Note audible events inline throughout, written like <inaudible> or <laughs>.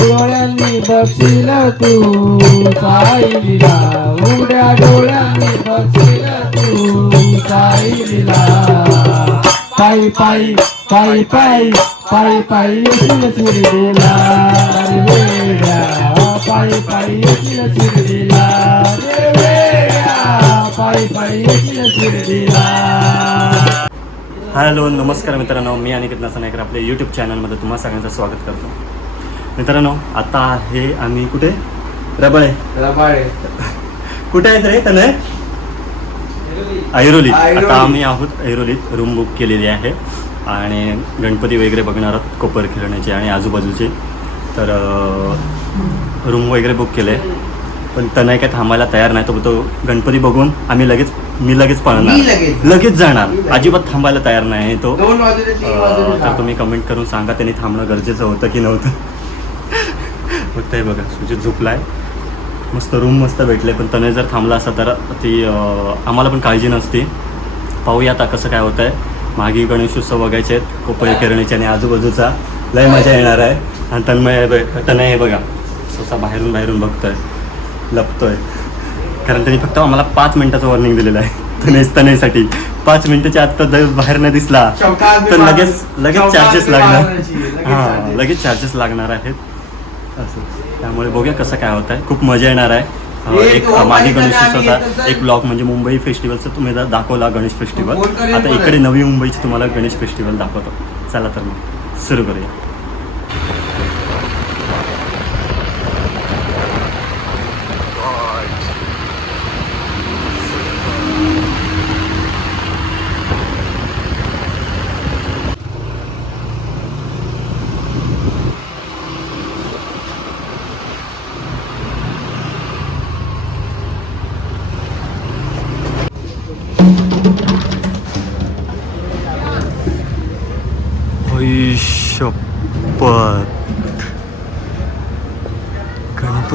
डोळ्यांनी बघशील तू साईलीला उड्या डोळ्यांनी बघशील तू साईलीला पायी पायी पायी पायी पायी पायी येशील पायी पायी येशील पायी पायी येशील शिर्डीला हॅलो नमस्कार मित्रांनो. मी अनिकेत नायकर आपल्या यूट्यूब चॅनलमध्ये तुम्हाला सगळ्यांचं स्वागत करतो. मित्रांनो आता आहे आम्ही कुठे? रबळे. रबाळे. कुठे आहेत रे तनय ऐरोलीत ऐरोली. आता आम्ही आहोत ऐरोलीत. रूम बुक केलेली आहे. आणि गणपती वगैरे बघणार आहोत कोपर खेळण्याचे आणि आजूबाजूचे. तर रूम वगैरे बुक केले पण तनय काय थांबायला तयार नाही तो तो गणपती बघून आम्ही लगेच मी लगेच पळणार लगेच. जाणार. अजिबात थांबायला तयार नाही तो. तर तुम्ही कमेंट करून सांगा त्यांनी थांबणं गरजेचं होतं की नव्हतं. फक्त हे बघा सुजित झोपलाय. मस्त रूम मस्त भेटले पण तने जर थांबला असता तर ती आम्हाला पण काळजी नसती. पाहूया आता कसं काय होतं आहे मागे गणेशोत्सव बघायचे आहेत कोपळे किरणीचे आणि आजूबाजूचा. लय मजा येणार आहे. आणि तन्मय तनय हे बघा. स्वतः बाहेरून बाहेरून बघतोय लपतोय. कारण त्यांनी फक्त आम्हाला पाच मिनिटाचं वॉर्निंग दिलेलं आहे. तने तनेसाठी पाच मिनिटाच्या आत्ता जर बाहेर न दिसला तर लगेच. लगेच चार्जेस लागणार. हां. लगेच चार्जेस लागणार आहेत. असं त्यामुळे बघूया कसं काय होत आहे खूप मजा येणार आहे. एक मागे गणेशोत्सवाचा येतच एक ब्लॉग म्हणजे मुंबई फेस्टिवलचा तुम्ही दाखवला गणेश फेस्टिवल करेन आता. इकडे नवी मुंबईची तुम्हाला गणेश फेस्टिवल दाखवतो. चला तर मग सुरू करूया.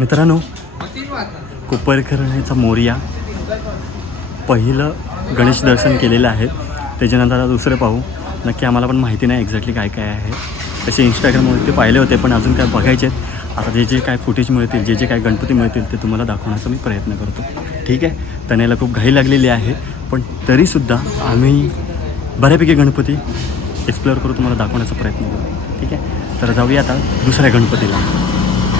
मित्रांनो कोपरकर्णीचा मोर्या पहिलं गणेश दर्शन केलेलं आहे. त्याच्यानंतर आता दुसरं पाहू. नक्की आम्हाला पण माहिती नाही एक्झॅक्टली काय काय आहे. तसे इंस्टाग्रामवर ते पाहिले होते पण अजून काय बघायचे आहेत आता जे जे काय फुटेज मिळतील जे जे काय गणपती मिळतील ते तुम्हाला दाखवण्याचा मी प्रयत्न करतो. ठीक आहे? तण्याला खूप घाई लागलेली आहे पण तरीसुद्धा आम्ही बऱ्यापैकी गणपती एक्सप्लोअर करू तुम्हाला दाखवण्याचा प्रयत्न करू. ठीक आहे? तर जाऊया आता दुसऱ्या गणपतीला.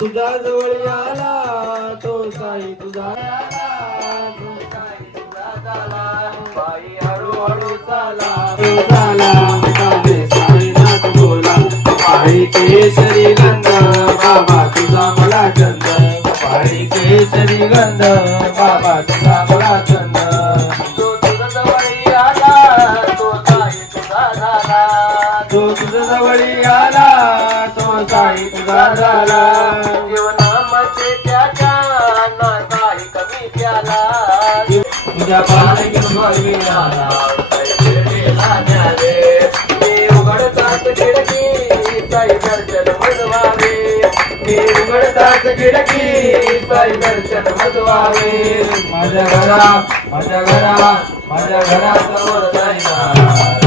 जो तुझा जवळ आला तो साई तुझा बाई हळूहळू चाला बोला. केसरी गंध बाबा तुझा मला चंद. पाळी केसरी गंध बाबा माझ्या उघडतात खिडकी साई दर्शन मजवावे मी उघडतात खिडकी साई दर्शन मजवावे माझ्या घरा माझ्या घरा माझ्या घरासमोर साई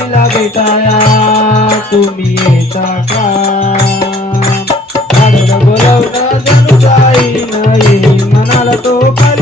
आईला भेटाया तुम्ही येता का? बोलवलं जणू जाई नाही म्हणाला तो काल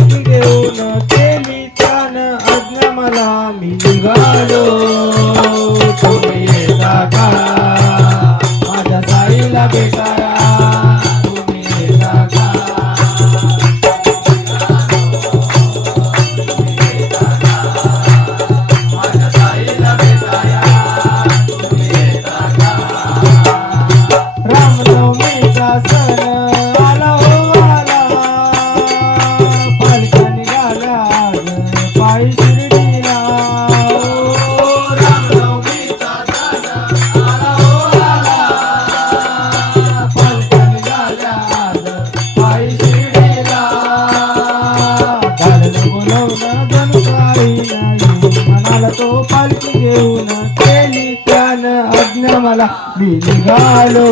निघालो पालखी घेऊन केली त्यानं आज्ञा मला निघालो.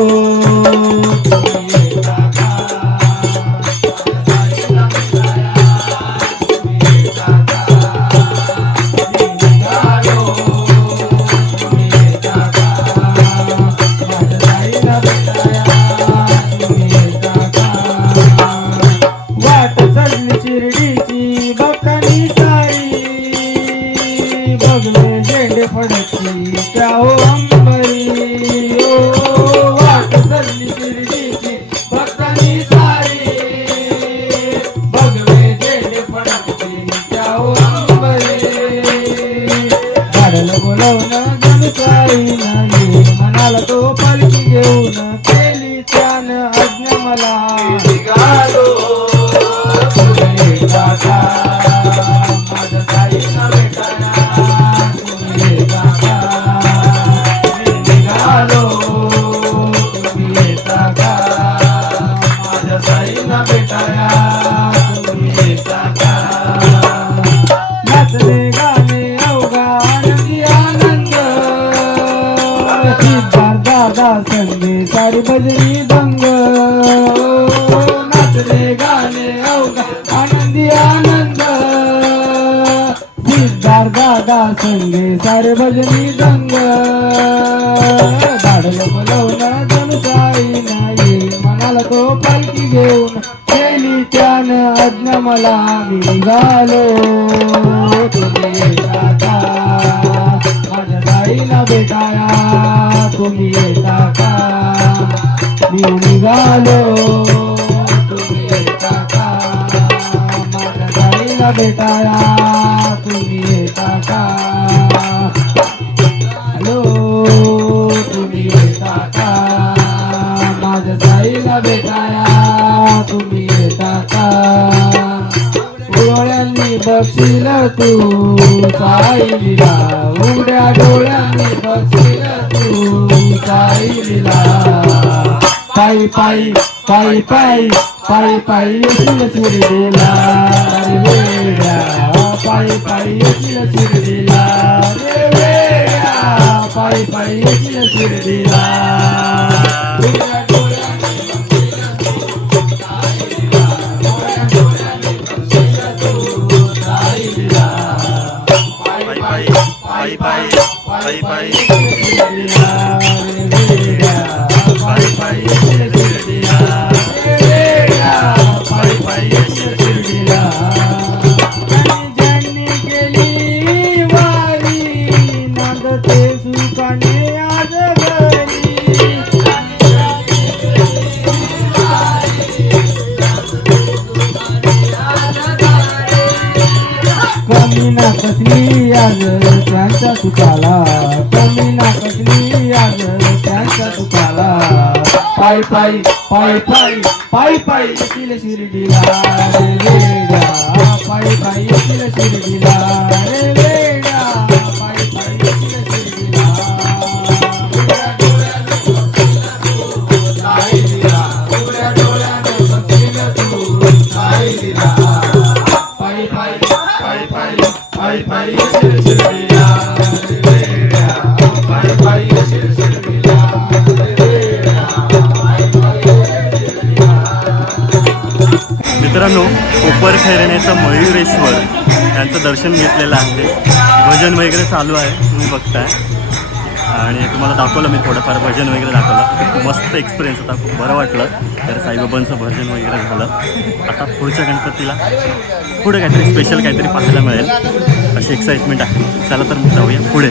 为大家。तुम्ही काका माझ्या जाईला भेटाया तुम्ही काका मी निघालो तुम्ही काका माझ्या जाईला भेटाया तुम्ही काका हॅलो डोळ्यांनी बघशील तू साईलीला उघड्या डोळ्यांनी बघशील तू साईलीला पायी पायी पायी पायी पायी पायी येशील शिर्डीला रे वेड्या पायी पायी येशील शिर्डीला रे वेड्या पायी पायी येशील शिर्डीला পাই পাই পাই পাই পাই শিল শির দিলা পাই পাই শিল শির দিলা चालू आहे तुम्ही बघताय. आणि तुम्हाला दाखवलं मी थोडंफार भजन वगैरे दाखवलं. खूप मस्त एक्सपिरियन्स होता खूप बरं वाटलं. तर साईबाबांचं भजन वगैरे झालं. आता पुढच्या गणपतीला पुढे काहीतरी स्पेशल काहीतरी पाहायला मिळेल. अशी एक्साइटमेंट आहे. चला तर मग जाऊया पुढे.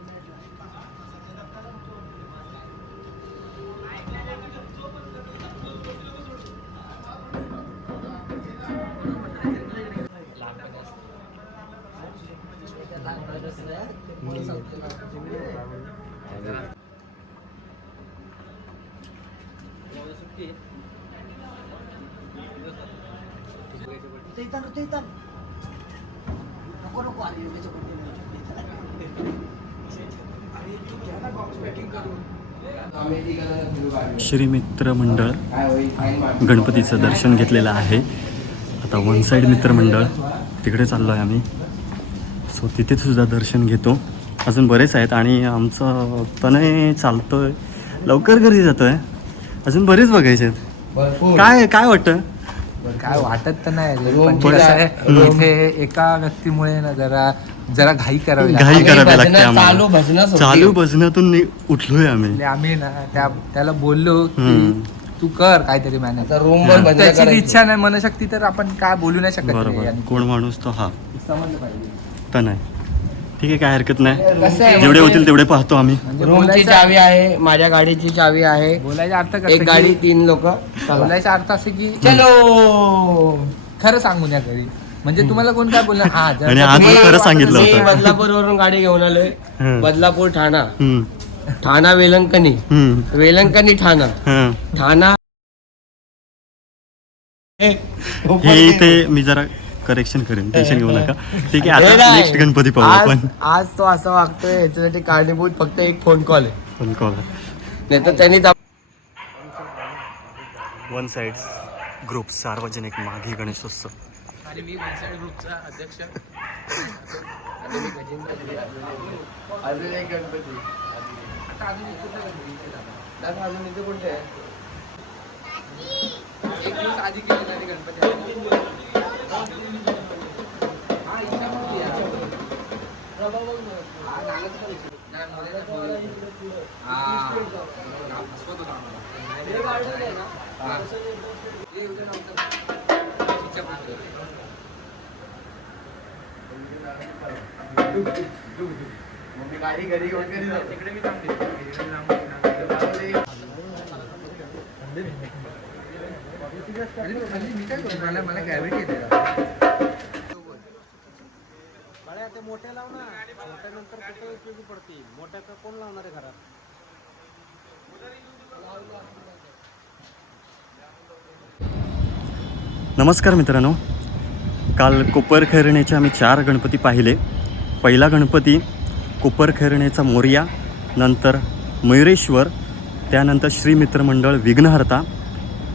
श्री मित्र मंडळ गणपतीचं दर्शन घेतलेलं आहे. आता वन साईड मित्रमंडळ तिकडे चाललो आहे आम्ही. सो तिथे सुद्धा दर्शन घेतो. अजून बरेच आहेत आणि आमचं तनय चालतोय. लवकर घरी जातोय. अजून बरेच बघायचे आहेत. काय काय वाटतं? काय वाटत तर नाही रे. रोम पण थोडा- कसं आहे, हम्म. इथे एका व्यक्तीमुळे ना जरा जरा घाई करावी लागते. घाई करावी भजनं लागते चालू आम्हाला होती. चालू भजनातून नि- उठलोय आम्ही म्हणजे आम्ही ना त्या त्याला बोललो हम्म. तू कर काहीतरी मॅनेज रूमवर भजनं त्याची. इच्छा नाही मनशक्ती तर आपण काय बोलू नाही शकत रे. बरोबर आणि कोण माणूस तो हा समजलं पाहिजे तनय ठीक आहे काय हरकत नाही. आहे जेवढे म्हणजे होतील तेवढे पाहतो आम्ही. म्हणजे रूमची चावी आहे माझ्या गाडीची चावी आहे. बोलायचा अर्थ एक गाडी तीन लोक. बोलायचा अर्थ असं की चलो! खरं सांगून या घरी. म्हणजे तुम्हाला कोण काय बोलणार? हा सांगितलं होतं. बदलापूर वरून गाडी घेऊन आलोय. बदलापूर ठाणा. ठाणा वेलंकणी. हम्म. वेलंकणी ठाणा. ठाणा हे इथे मी जरा करेक्शन करेन <laughs> टेन्शन घेऊ नका. ठीक आहे हे आता. नेक्स्ट गणपती पाहू आज आपण. आज तो असं वागतोय याच्यासाठी कारणीभूत फक्त एक फोन कॉल आहे. पण कॉल नाही तर त्यांनी जा- वन साइड ग्रुप सार्वजनिक माघी गणेशोत्सव. आणि मी वन साइड ग्रुपचा अध्यक्ष. अजून एक गणपती. आता अजून एक कुठला गणपती इथे झाला? दादा, अजून इथे कोणते आहे? एक दिवस आधी गणपती नमस्कार मित्रांनो. काल कोपरखैरणेचे आम्ही चार गणपती पाहिले. पहिला गणपती कोपरखैरणेचा मोर्या नंतर मयुरेश्वर त्यानंतर श्री मित्रमंडळ विघ्नहर्ता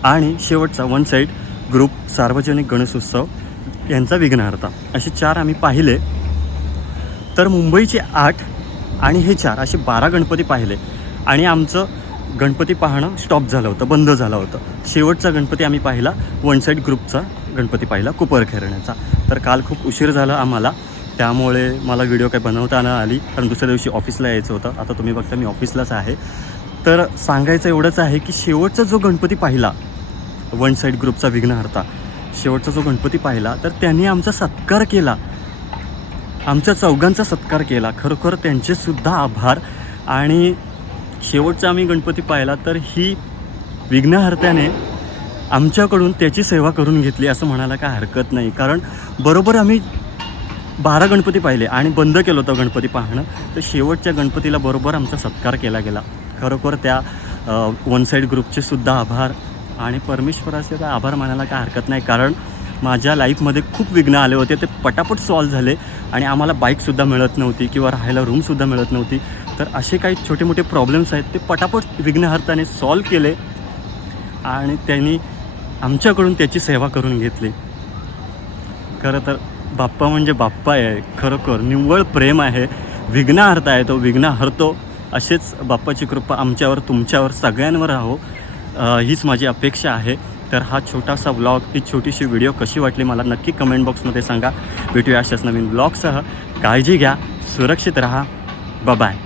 आणि शेवटचा वन साईड ग्रुप सार्वजनिक गणेशोत्सव यांचा विघ्नहर्ता. असे चार आम्ही पाहिले. तर मुंबईचे आठ आणि हे चार असे बारा गणपती पाहिले. आणि आमचं गणपती पाहणं स्टॉप झालं होतं बंद झालं होतं. शेवटचा गणपती आम्ही पाहिला वन साईड ग्रुपचा गणपती पाहिला कुपर खेरण्याचा तर काल खूप उशीर झाला आम्हाला त्यामुळे मला व्हिडिओ काही बनवता न आली कारण दुसऱ्या दिवशी ऑफिसला यायचं होतं. आता तुम्ही बघता मी ऑफिसलाच आहे. तर सांगायचं एवढंच आहे की शेवटचा जो गणपती पाहिला वन साईड ग्रुपचा विघ्नहर्ता शेवटचा जो गणपती पाहिला तर त्यांनी आमचा सत्कार केला. आमच्या चौघांचा सत्कार केला. खरोखर त्यांचेसुद्धा आभार. आणि शेवटचा आम्ही गणपती पाहिला तर ही विघ्नहर्त्याने आमच्याकडून त्याची सेवा करून घेतली असं म्हणायला काय हरकत नाही. कारण बरोबर आम्ही बारा गणपती पाहिले आणि बंद केलं होतं गणपती पाहणं. तर शेवटच्या गणपतीला बरोबर आमचा सत्कार केला गेला. खरोखर त्या वन साईड ग्रुपचे सुद्धा आभार. आणि परमेश्वराचे आभार मानायला काय हरकत नाही. कारण माझ्या लाईफमध्ये खूप विघ्न आले होते ते पटापट सॉल्व झाले आणि आम्हाला बाईकसुद्धा मिळत नव्हती किंवा राहायला रूमसुद्धा मिळत नव्हती. तर असे काही छोटे मोठे प्रॉब्लेम्स आहेत ते पटापट विघ्नहर्ताने सॉल्व केले आणि त्यांनी आमच्याकडून त्याची सेवा करून घेतली. खरं तर बाप्पा म्हणजे बाप्पा आहे खरोखर निव्वळ प्रेम आहे. विघ्नहर्ता आहे तो विघ्न हरतो असेच बाप्पाची कृपा आमच्यावर तुमच्यावर सगळ्यांवर राहो. हीच माझी अपेक्षा आहे. तर हा छोटासा ब्लॉग ही छोटीशी व्हिडिओ कशी वाटली मला नक्की कमेंट बॉक्समध्ये सांगा. भेटूया अशाच नवीन ब्लॉगसह काळजी घ्या सुरक्षित राहा. बाय